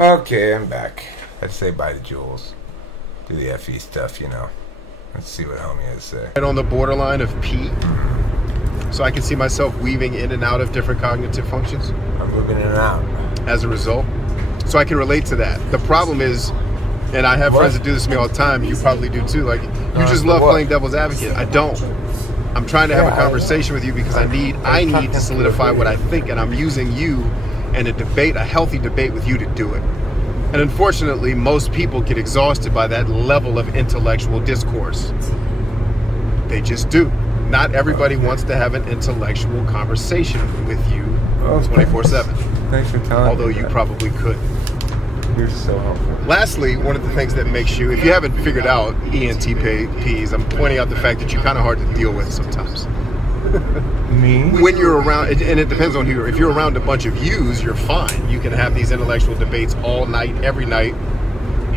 Okay, I'm back. I'd say bye to Jules. Do the FE stuff, you know. Let's see what homie has to say. Right on the borderline of P. So I can see myself weaving in and out of different cognitive functions. I'm moving in and out. As a result. So I can relate to that. The problem is, and I have friends that do this to me all the time, you probably do too, like, you just love playing devil's advocate. I don't. I'm trying to have a conversation with you because I need to solidify what I think, and I'm using you and a healthy debate with you to do it. And unfortunately, most people get exhausted by that level of intellectual discourse. They just do. Not everybody wants to have an intellectual conversation with you 24/7. Thanks for telling me. Although you probably could. You're so helpful. Lastly, one of the things that makes you, if you haven't figured out ENTPs, I'm pointing out the fact that you're kind of hard to deal with sometimes. Me? When you're around, and it depends on who. If you're around a bunch of yous, you're fine. You can have these intellectual debates all night, every night,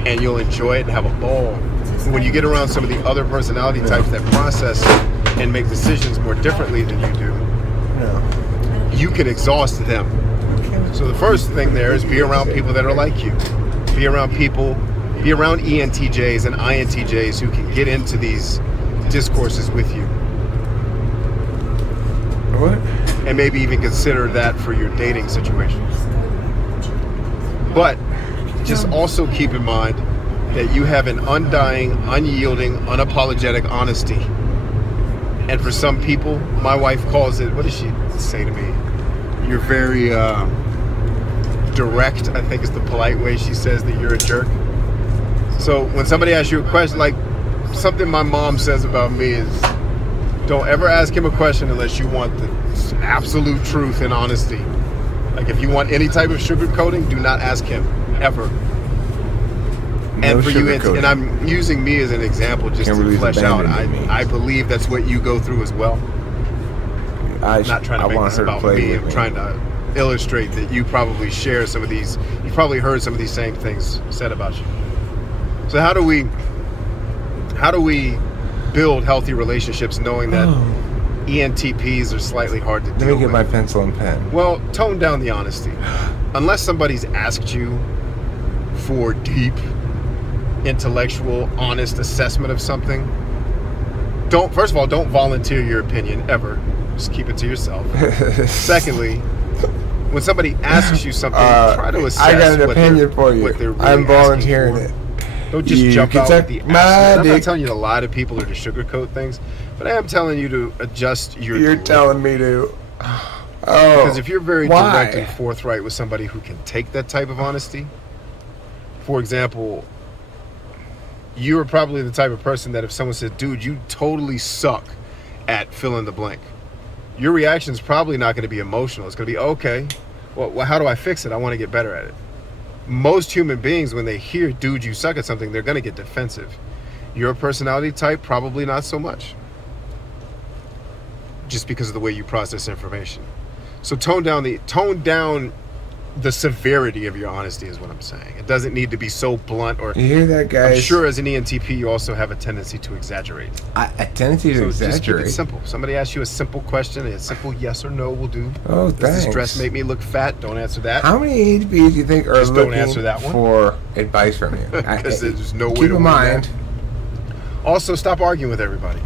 and you'll enjoy it and have a ball. When you get around some of the other personality types that process and make decisions more differently than you do, you can exhaust them. So the first thing there is be around people that are like you. Be around ENTJs and INTJs who can get into these discourses with you. What? And maybe even consider that for your dating situation. But just also keep in mind that you have an undying, unyielding, unapologetic honesty. And for some people, my wife calls it, what does she say to me? You're very direct, I think is the polite way she says that you're a jerk. So when somebody asks you a question, like something my mom says about me is, don't ever ask him a question unless you want the absolute truth and honesty. Like if you want any type of sugarcoating, do not ask him, ever. And for you, and I'm using me as an example just to flesh out. I believe that's what you go through as well. I'm not trying to make this about me. I'm trying to illustrate that you probably share some of these. You've probably heard some of these same things said about you. So how do we build healthy relationships knowing that ENTPs are slightly hard to deal with? Let me get my pencil and pen. Well, tone down the honesty. Unless somebody's asked you for deep, intellectual, honest assessment of something, first of all, don't volunteer your opinion ever. Just keep it to yourself. Secondly, when somebody asks you something, try to assess. I got an opinion for you. Really I'm volunteering it. Don't just jump out with the ask. I'm not telling you to lie to people or to sugarcoat things, but I am telling you to adjust your You're telling me to. Because if you're very direct and forthright with somebody who can take that type of honesty, for example, you are probably the type of person that if someone said, dude, you totally suck at fill in the blank, your reaction is probably not going to be emotional. It's going to be, okay, well, how do I fix it? I want to get better at it. Most human beings, when they hear, dude, you suck at something, they're going to get defensive. Your personality type, probably not so much. Just because of the way you process information. So tone down the severity of your honesty is what I'm saying. It doesn't need to be so blunt or... You hear that, guys? I'm sure as an ENTP, you also have a tendency to exaggerate. A tendency to exaggerate? Just keep it simple. Somebody asks you a simple question, a simple yes or no will do. Oh, thanks. Does this dress make me look fat? Don't answer that. How many ENTPs do you think are just don't answer that one for advice from you? Because there's no way keep to in mind. Also, stop arguing with everybody.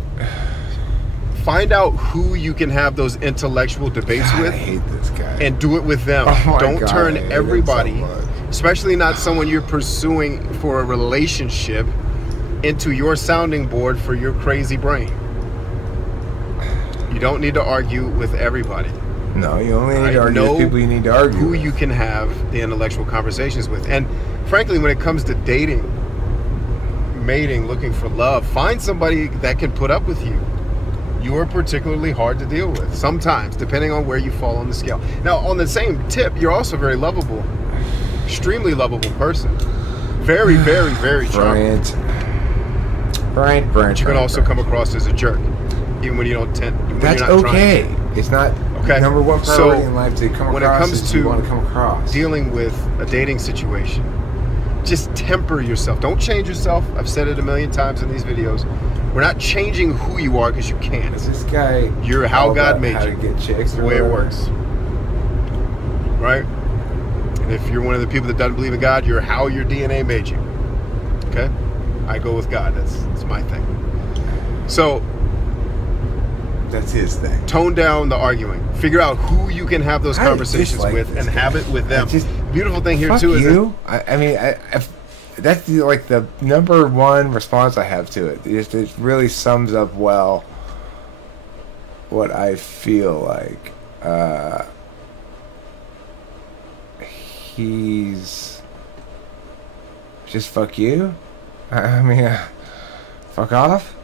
Find out who you can have those intellectual debates with. I hate this guy. And do it with them. Don't turn everybody, especially not someone you're pursuing for a relationship, into your sounding board for your crazy brain. You don't need to argue with everybody. No, you only need to argue with people you need to argue who with. You can have the intellectual conversations with. And frankly, when it comes to dating, mating, looking for love, find somebody that can put up with you. You are particularly hard to deal with sometimes, depending on where you fall on the scale. Now, on the same tip, you're also very lovable, extremely lovable person. Very, very, very charming. But you can also come across as a jerk, even when you don't tend. That's okay. It's not number one priority in life to come across. When it comes to you want to come across, dealing with a dating situation, just temper yourself. Don't change yourself. I've said it a million times in these videos. We're not changing who you are because you can't. This guy, you're how God made you. To get chicks, the way it works, right? And if you're one of the people that doesn't believe in God, you're how your DNA made you. Okay? I go with God. That's my thing. So that's his thing. Tone down the arguing. Figure out who you can have those conversations with and have it with them. Beautiful thing here too is that's the number one response I have to it. It really sums up well what I feel like. He's just fuck you. I mean, fuck off.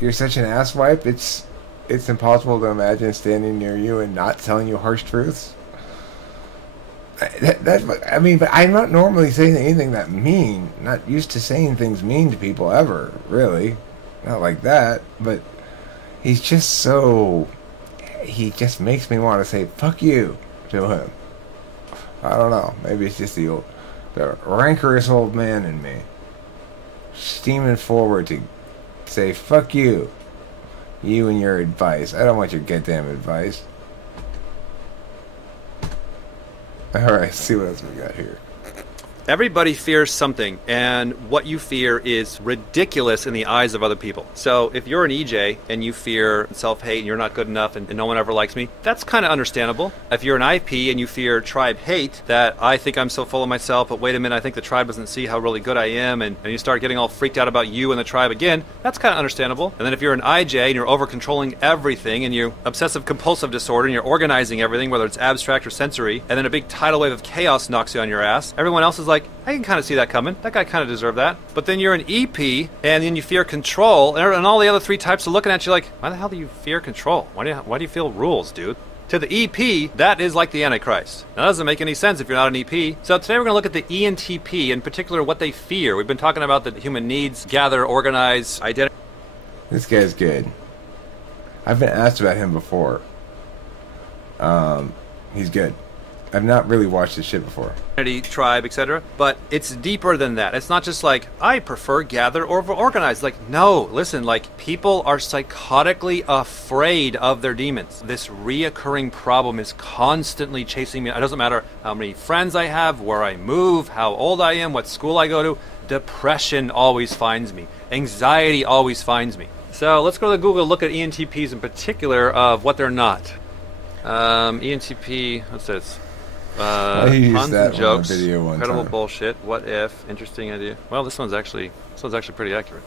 You're such an asswipe. It's impossible to imagine standing near you and not telling you harsh truths. But I'm not normally saying anything that mean. Not used to saying things mean to people ever, really. Not like that. But he's just so... He just makes me want to say, fuck you, to him. I don't know. Maybe it's just the rancorous old man in me. Steaming forward to say, fuck you. You and your advice. I don't want your goddamn advice. Alright, see what else we got here. Everybody fears something, and what you fear is ridiculous in the eyes of other people. So if you're an EJ and you fear self-hate and you're not good enough and no one ever likes me, that's kind of understandable. If you're an IP and you fear tribe hate, that I think I'm so full of myself, but wait a minute, I think the tribe doesn't see how really good I am, and you start getting all freaked out about you and the tribe again, that's kind of understandable. And then if you're an IJ and you're over-controlling everything, and you obsessive-compulsive disorder, and you're organizing everything, whether it's abstract or sensory, and then a big tidal wave of chaos knocks you on your ass, everyone else is like, I can kind of see that coming. That guy kind of deserved that. But then you're an EP, and then you fear control, and all the other three types are looking at you like, why the hell do you fear control? Why do you feel rules, dude? To the EP, that is like the Antichrist. Now, that doesn't make any sense if you're not an EP. So today we're going to look at the ENTP, in particular what they fear. We've been talking about the human needs, gather, organize, identity. This guy's good. I've been asked about him before. He's good. I've not really watched this shit before. Tribe, etc. But it's deeper than that. It's not just like, I prefer gather or organize. Like, no, listen, like, people are psychotically afraid of their demons. This reoccurring problem is constantly chasing me. It doesn't matter how many friends I have, where I move, how old I am, what school I go to. Depression always finds me. Anxiety always finds me. So let's go to Google, look at ENTPs in particular of what they're not. ENTP, what's this? Puns and jokes, incredible bullshit, what if, interesting idea. Well, this one's actually pretty accurate.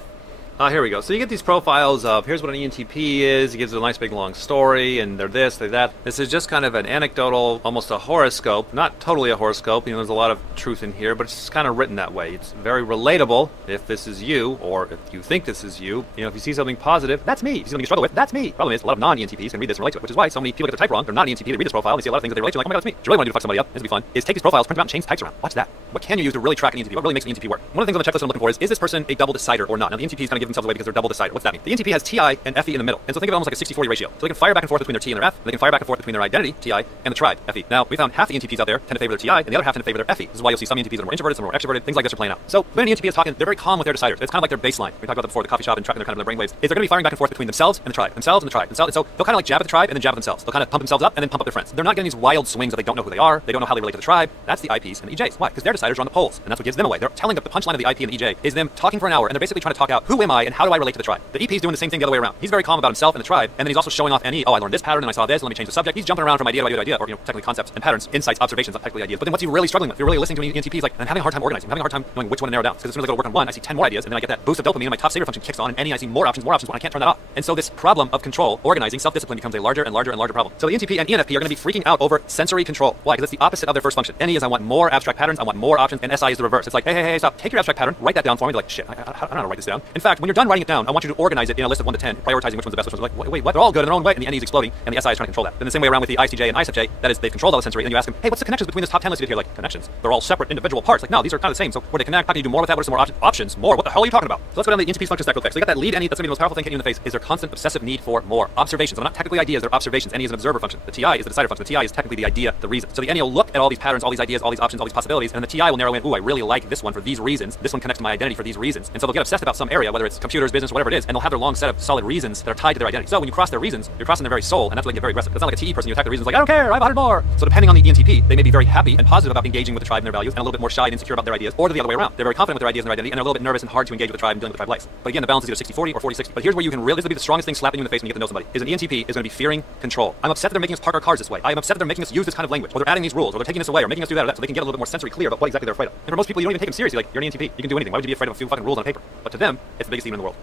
Here we go. So you get these profiles of, here's what an ENTP is, he gives it a nice big long story, and they're this, they're that. This is just kind of an anecdotal, almost a horoscope. Not totally a horoscope, there's a lot of truth in here, but it's just kind of written that way. It's very relatable if this is you, or if you think this is you. If you see something positive, that's me. If you see something you struggle with, that's me. Problem is, a lot of non-ENTPs can read this and relate to it, which is why so many people get their type wrong. They're not an ENTP, they read this profile, they see a lot of things that they relate to, like, oh my god, it's me. Do you really want to do to fuck somebody up? This would be fun. Is take these profiles, print them out, and change types around. Watch that. What can you use to really track an ENTP? What really makes an ENTP work? One of the things on the checklist I'm looking for is this person a double decider or not? Now, the ENTPs kind of give themselves away because they're double decider. What's that mean? The ENTP has TI and FE in the middle. And so think of it almost like a 60-40 ratio. So they can fire back and forth between their T and their F, and they can fire back and forth between their identity, TI, and the tribe, FE. Now, we found half the ENTPs out there tend to favor their TI, and the other half tend to favor their FE. This is why you'll see some ENTPs that are more introverted, some are more extroverted, things like this are playing out. So when an ENTP is talking, they're very calm with their deciders. It's kind of like their baseline. We talked about that before, the coffee shop and tracking their kind of their brainwaves. Is they're going to be firing back and forth between themselves and the tribe, themselves and the tribe, themselves. And so they'll kind of like jab at the tribe and then jab at themselves. They'll kind of pump themselves up and then pump up their friends. They're not getting these wild swings that they don't know who they are. They don't know how they relate to the tribe. That's the IPs and the EJs. Why? Because their deciders are on the poles, and that's what gives them away. They're telling the punchline of the IP and the EJ is them talking for an hour, and they're basically trying to talk out who am I and how do I relate to the tribe. The EP is doing the same thing the other way around. He's very calm about himself and the tribe, and then he's also showing off NE. Oh, I learned this pattern and I saw this, and let me change the subject. He's jumping around from idea to idea to idea, or technically concepts and patterns, insights, observations, not technically ideas. But then what's he really struggling with? If you're really listening to an ENTP, he's like, I'm having a hard time organizing. I'm having a hard time knowing which one to narrow down. Because as soon as I go to work on one, I see 10 more ideas, and then I get that boost of dopamine, and my top saver function kicks on, and NE, I see more options, and I can't turn that off. And so this problem of control, organizing, self-discipline becomes a larger and larger and larger problem. So the ENTP and ENFP are going to be freaking out over sensory control. Why? Because it's the opposite of their first function. NE is I want more abstract patterns, I want more options, and SI is the reverse. It's like, hey, stop. Take your abstract pattern, write that down for me. Be like, shit, I don't know how to write this down. In fact, when you're done writing it down, I want you to organize it in a list of 1 to 10, prioritizing which one's the best, which one's like, wait, what? They're all good in their own way, and the NE is exploding, and the SI is trying to control that. Then the same way around with the ICJ and ISFJ, that is, they've controlled all the sensory, and then you ask them, hey, what's the connections between this top 10 list you did here? Like, connections. They're all separate individual parts. Like, no, these are kind of the same. So where they connect, how can you do more with that? What are some more options? More. What the hell are you talking about? So let's go down to the ENTP's function stack real quick. So you got that lead NE, that's gonna be the most powerful thing hitting you in the face, is their constant obsessive need for more observations. So they're not technically ideas, they're observations. NE is an observer function. The TI is the decider function. The TI is technically the idea, the reason. So the NE will look at all these patterns, all these ideas, all these options, all these possibilities, and the TI will narrow in, ooh, I really like this one for these reasons. This one connects to my identity for these reasons. And so they'll get obsessed about some area, whether it's computers, business, whatever it is, and they'll have their long set of solid reasons that are tied to their identity. So when you cross their reasons, you're crossing their very soul, and that's when they get very aggressive. It's not like a TE person, you attack the reasons like, I don't care, I have 100 more. So depending on the ENTP, they may be very happy and positive about engaging with the tribe and their values, and a little bit more shy and insecure about their ideas, or they're the other way around. They're very confident with their ideas and their identity, and they're a little bit nervous and hard to engage with the tribe and dealing with the tribe likes. But again, the balance is either 60-40 or 40-60. But here's where you can really, this will be the strongest thing slapping you in the face when you get to know somebody, is an ENTP is going to be fearing control. I'm upset that they're making us park our cars this way. I'm upset that they're making us use this kind of language, or they're adding these rules, or they're taking this away, or making us do that or that, so they can get a little bit more sensory clear about what exactly they're afraid of. And for most people, you don't even take them seriously. Like, you're an ENTP, you can do anything. Why would you be afraid of a few fucking rules on paper? But to them, it's the biggest demon in the world.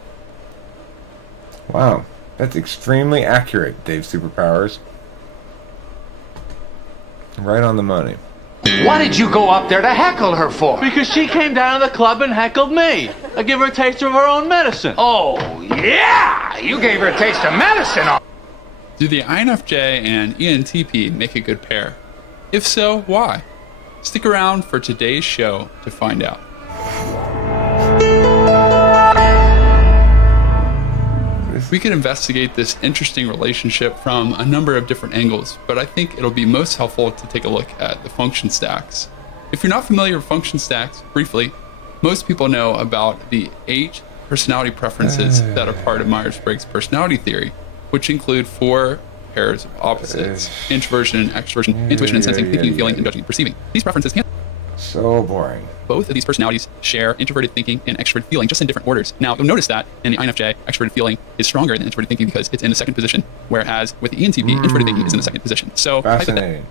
Wow, that's extremely accurate, Dave Superpowers. Right on the money. Why did you go up there to heckle her for? Because she came down to the club and heckled me. I give her a taste of her own medicine. Oh, yeah! You gave her a taste of medicine. Do the INFJ and ENTP make a good pair? If so, why? Stick around for today's show to find out. We could investigate this interesting relationship from a number of different angles, but I think it'll be most helpful to take a look at the function stacks. If you're not familiar with function stacks, briefly, most people know about the 8 personality preferences that are part of Myers-Briggs personality theory, which include 4 pairs of opposites: introversion and extroversion, intuition and sensing, thinking, feeling, and judging and perceiving. These preferences can... So boring. Both of these personalities share introverted thinking and extroverted feeling, just in different orders. Now, you'll notice that in the INFJ, extroverted feeling is stronger than introverted thinking because it's in the second position, whereas with the ENTP, introverted thinking is in the second position. So, fascinating.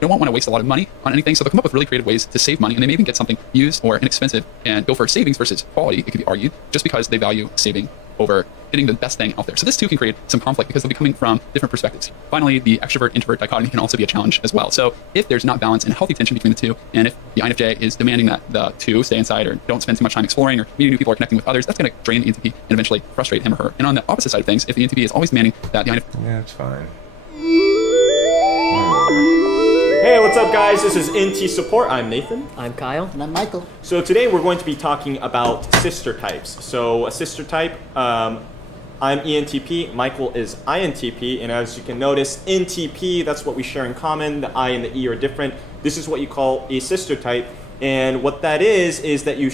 You don't want to waste a lot of money on anything, so they'll come up with really creative ways to save money, and they may even get something used or inexpensive and go for savings versus quality. It could be argued just because they value saving over getting the best thing out there. So this too can create some conflict because they'll be coming from different perspectives. Finally, the extrovert-introvert dichotomy can also be a challenge as well. So if there's not balance and healthy tension between the two, and if the INFJ is demanding that the two stay inside or don't spend too much time exploring or meeting new people or connecting with others, that's going to drain the ENTP and eventually frustrate him or her. And on the opposite side of things, if the ENTP is always demanding that the INFJ... Yeah, it's fine. Hey, what's up guys? This is NT Support. I'm Nathan. I'm Kyle. And I'm Michael. So today we're going to be talking about sister types. So a sister type, I'm ENTP, Michael is INTP, and as you can notice, NTP, that's what we share in common. The I and the E are different. This is what you call a sister type. And what that is that you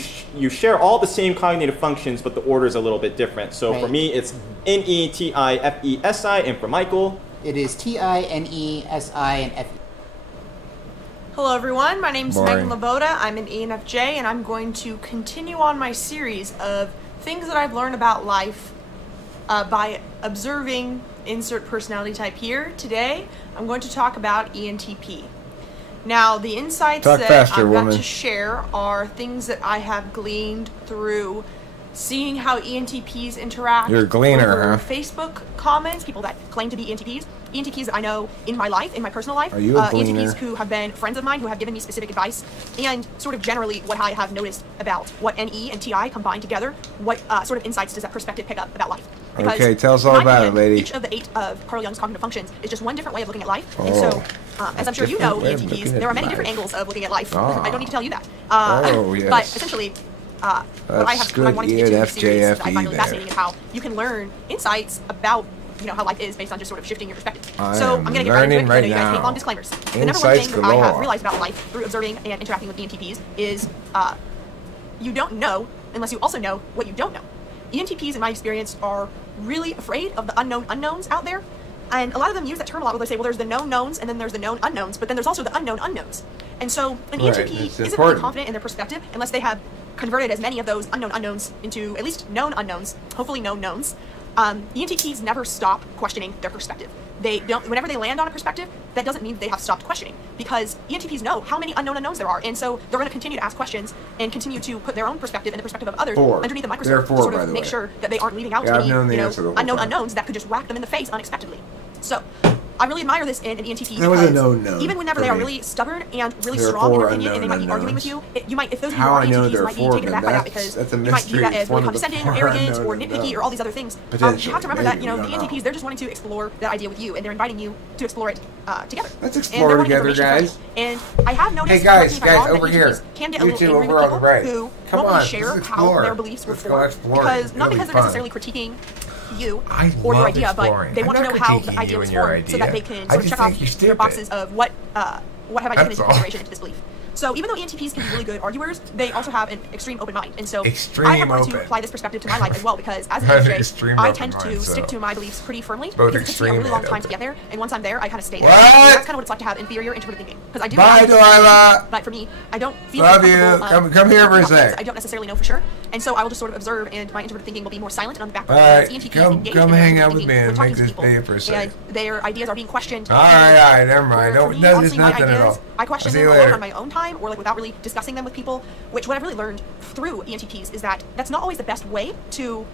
share all the same cognitive functions, but the order is a little bit different. So for me, it's NETIFESI, and for Michael, it is TINESI and FE. Hello everyone, my name is Megan Laboda. I'm an ENFJ, and I'm going to continue on my series of things that I've learned about life by observing insert personality type here. Today, I'm going to talk about ENTP. Now, the insights that I'm about to share are things that I have gleaned through seeing how ENTPs interact. You're a gleaner, over Facebook comments, people that claim to be ENTPs. ENTPs that I know in my life, in my personal life. Are you a gleaner? ENTPs who have been friends of mine, who have given me specific advice, and sort of generally what I have noticed about what NE and TI combine together. What sort of insights does that perspective pick up about life? Because okay, tell us all about it, lady. Each of the 8 of Carl Jung's cognitive functions is just one different way of looking at life. And so, as I'm sure you know, ENTPs, there are many different angles of looking at life. I don't need to tell you that. Yes. But essentially, what I wanted to get to in this series that I find really fascinating is how you can learn insights about how life is based on just sort of shifting your perspective. So I'm going to get right into it because I know you guys hate long disclaimers. The number one thing that I have realized about life through observing and interacting with ENTPs is you don't know unless you also know what you don't know. ENTPs, in my experience, are really afraid of the unknown unknowns out there. And a lot of them use that term a lot where they say, well, there's the known knowns and then there's the known unknowns, but then there's also the unknown unknowns. And so an ENTP isn't really confident in their perspective unless they have converted as many of those unknown unknowns into at least known unknowns, hopefully known knowns. ENTPs never stop questioning their perspective. They don't. Whenever they land on a perspective, that doesn't mean they have stopped questioning, because ENTPs know how many unknown unknowns there are, and so they're going to continue to ask questions and continue to put their own perspective and the perspective of others underneath the microscope to sort of make sure that they aren't leaving out any unknown unknowns that could just whack them in the face unexpectedly. So I really admire this in an ENTP because even whenever they are really stubborn and really strong in their opinion and they might be arguing with you, if those of you who are ENTPs might be taken aback by that because you might view that as really condescending or arrogant or nitpicky or all these other things. You have to remember that the ENTPs, they're just wanting to explore that idea with you, and they're inviting you to explore it together. Let's explore together, guys. And I have noticed, hey guys, over here, can get a little angry with people who won't really share how their beliefs were formed, because not because they're necessarily critiquing you or your idea, but they want to know how the idea was formed so that they can sort of check off their boxes of what have I taken into consideration into this belief. So even though ENTPs can be really good arguers, they also have an extreme open mind. And so extreme I have wanted to apply this perspective to my life as well, because as an ENTJ, I tend to stick so to my beliefs pretty firmly. Both because it takes me a really long time to get there, and once I'm there, I kind of stay there. What? And that's kind of what it's like to have inferior introverted thinking. Because I do. Bye, Delilah. But for me, I don't feel. Love you. Come here for a sec. I don't necessarily know for sure, and so I will just sort of observe, and my introverted thinking will be more silent and on the back burner. Alright, ENTPs come hang out with me and make this day for a and second. their ideas are being questioned. Alright, never mind. For me, No, it's honestly, my nothing at all. I question See them you alone later. on my own time, or like without really discussing them with people. Which what I've really learned through ENTPs is that that's not always the best way to,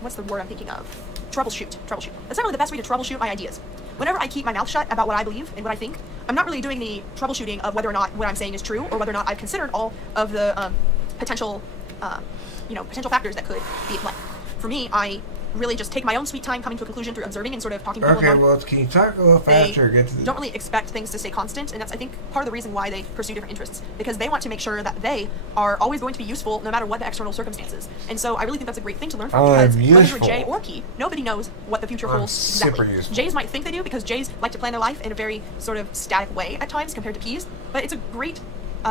what's the word I'm thinking of? Troubleshoot. That's not really the best way to troubleshoot my ideas. Whenever I keep my mouth shut about what I believe and what I think, I'm not really doing the troubleshooting of whether or not what I'm saying is true, or whether or not I've considered all of the potential factors that could be at play. For me, I really just take my own sweet time coming to a conclusion through observing and sort of talking to people. Okay, well, can you talk a little faster? They don't really expect things to stay constant, and that's, I think, part of the reason why they pursue different interests, because they want to make sure that they are always going to be useful no matter what the external circumstances. And so I really think that's a great thing to learn from, because whether you're J or Key, nobody knows what the future holds exactly. J's might think they do, because J's like to plan their life in a very sort of static way at times compared to P's, but it's a great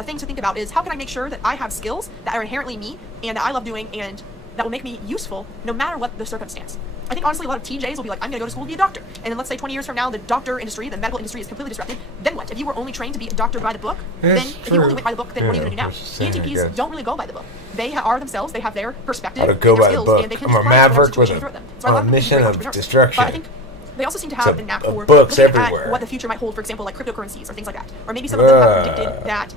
thing to think about is how can I make sure that I have skills that are inherently me and that I love doing and that will make me useful no matter what the circumstance. I think honestly a lot of TJs will be like, I'm going to go to school to be a doctor. And then let's say 20 years from now, the doctor industry, the medical industry is completely disrupted. Then what? If you were only trained to be a doctor by the book, then if you only went by the book, then what are you going to do now? ENTPs don't really go by the book. They are themselves, they have their perspective, How to go by the skills, book. and they can I'm a maverick with a mission of destruction. But I think they also seem to have a knack for books looking everywhere. at what the future might hold, for example, like cryptocurrencies or things like that. Or maybe some of them have predicted that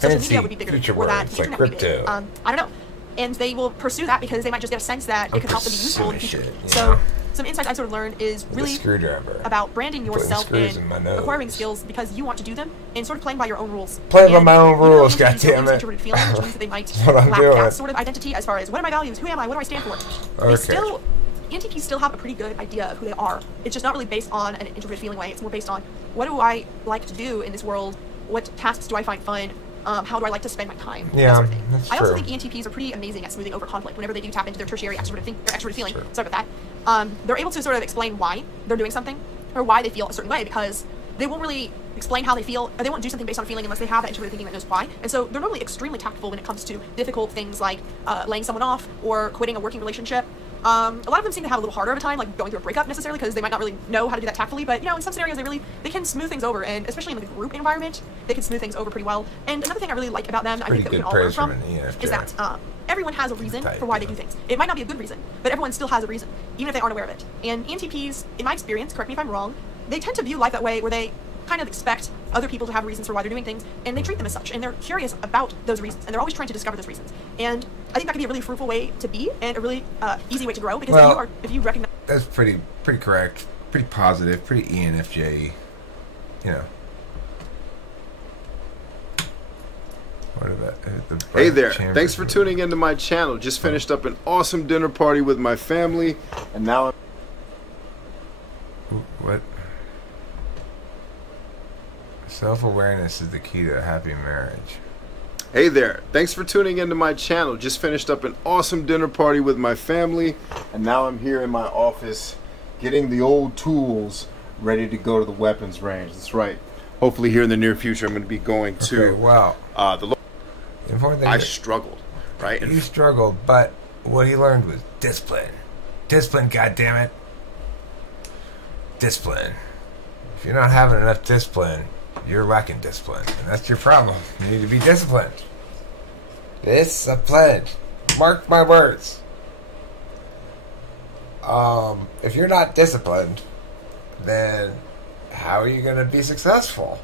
social media would be bigger, or that the internet would be bigger. I don't know. And they will pursue that because they might just get a sense that it could help them be useful in the future. So some insights I've sort of learned is really about branding yourself and acquiring skills because you want to do them and sort of playing by your own rules. Playing by my own rules, goddammit. Which means that they might lack that sort of identity as far as what are my values, who am I, what do I stand for. ENTPs still have a pretty good idea of who they are. It's just not really based on an introverted feeling way. It's more based on what do I like to do in this world, what tasks do I find fun, how do I like to spend my time, that sort of thing. I also think ENTPs are pretty amazing at smoothing over conflict whenever they do tap into their tertiary extroverted feeling. Sorry about that. They're able to sort of explain why they're doing something or why they feel a certain way because they won't really explain how they feel, or they won't do something based on feeling unless they have that introverted thinking that knows why. And so they're normally extremely tactful when it comes to difficult things like laying someone off or quitting a working relationship. A lot of them seem to have a little harder of a time, like going through a breakup necessarily, because they might not really know how to do that tactfully. But in some scenarios, they can smooth things over, and especially in the group environment, they can smooth things over pretty well. And another thing I really like about them, I think that we can all learn from, is that everyone has a reason for why they do things. It might not be a good reason, but everyone still has a reason, even if they aren't aware of it. And ENTPs, in my experience, correct me if I'm wrong, they tend to view life that way, where they kind of expect other people to have reasons for why they're doing things, and they treat them as such, and they're curious about those reasons, and they're always trying to discover those reasons. And I think that can be a really fruitful way to be, and a really easy way to grow, because if you recognize... That's pretty correct, pretty positive, pretty ENFJ, What about hey there, thanks for tuning into my channel. Just finished up an awesome dinner party with my family, and now What? Self-awareness is the key to a happy marriage. Hey there, thanks for tuning into my channel. Just finished up an awesome dinner party with my family, and now I'm here in my office getting the old tools ready to go to the weapons range. That's right. Hopefully here in the near future I'm going to be going to the important thing I struggled, right? He struggled, but what he learned was discipline. Discipline, goddammit. Discipline. If you're not having enough discipline, you're lacking discipline, and that's your problem. You need to be disciplined. It's a pledge. Mark my words. If you're not disciplined, then how are you going to be successful?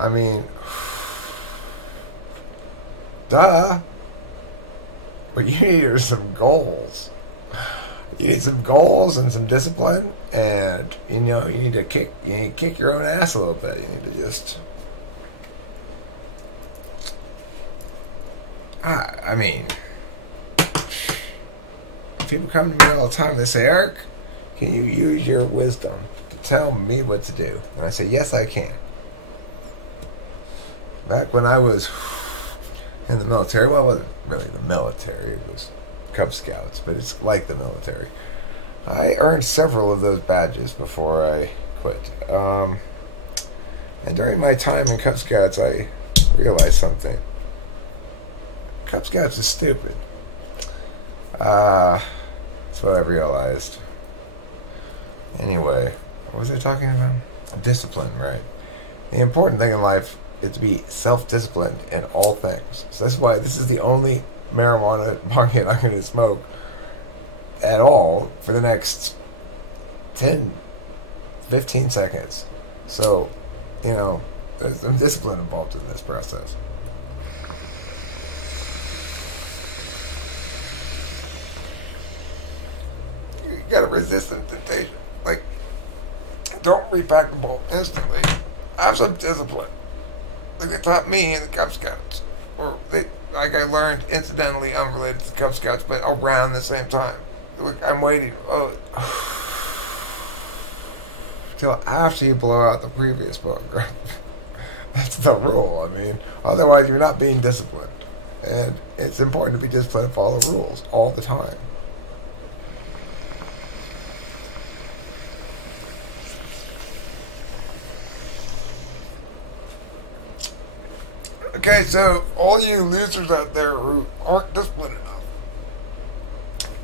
I mean, duh. What you need are some goals. You need some goals and some discipline, and you need to kick your own ass a little bit. You need to just I mean, people come to me all the time, they say, Eric, can you use your wisdom to tell me what to do? And I say, yes, I can. Back when I was in the military, well, it wasn't really the military, it was Cub Scouts, but it's like the military. I earned several of those badges before I quit. And during my time in Cub Scouts, I realized something. Cub Scouts is stupid. That's what I realized. Anyway, what was I talking about? Discipline, right? The important thing in life is to be self-disciplined in all things. So that's why this is the only marijuana market I'm going to smoke at all for the next 10, 15 seconds. So, you know, there's some discipline involved in this process. You gotta resist the temptation. Like, don't repack the ball instantly. Have some discipline. Like they taught me in the Cub Scouts. Or like I learned incidentally unrelated to the Cub Scouts, but around the same time. Like, I'm waiting till after you blow out the previous book. That's the rule. I mean, otherwise you're not being disciplined. And it's important to be disciplined and follow rules all the time. Okay, so all you losers out there who aren't disciplined enough.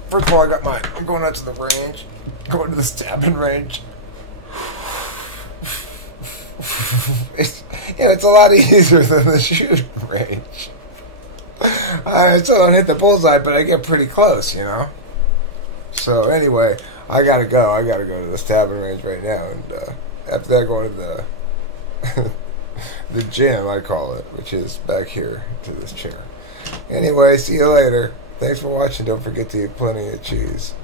First of all, I got mine. I'm going out to the range. Going to the stabbing range. It's a lot easier than the shooting range. I still don't hit the bullseye, but I get pretty close, you know? So anyway, I gotta go. I gotta go to the stabbing range right now. And after that, going to the the gym, I call it, which is back here to this chair. Anyway, see you later. Thanks for watching. Don't forget to eat plenty of cheese.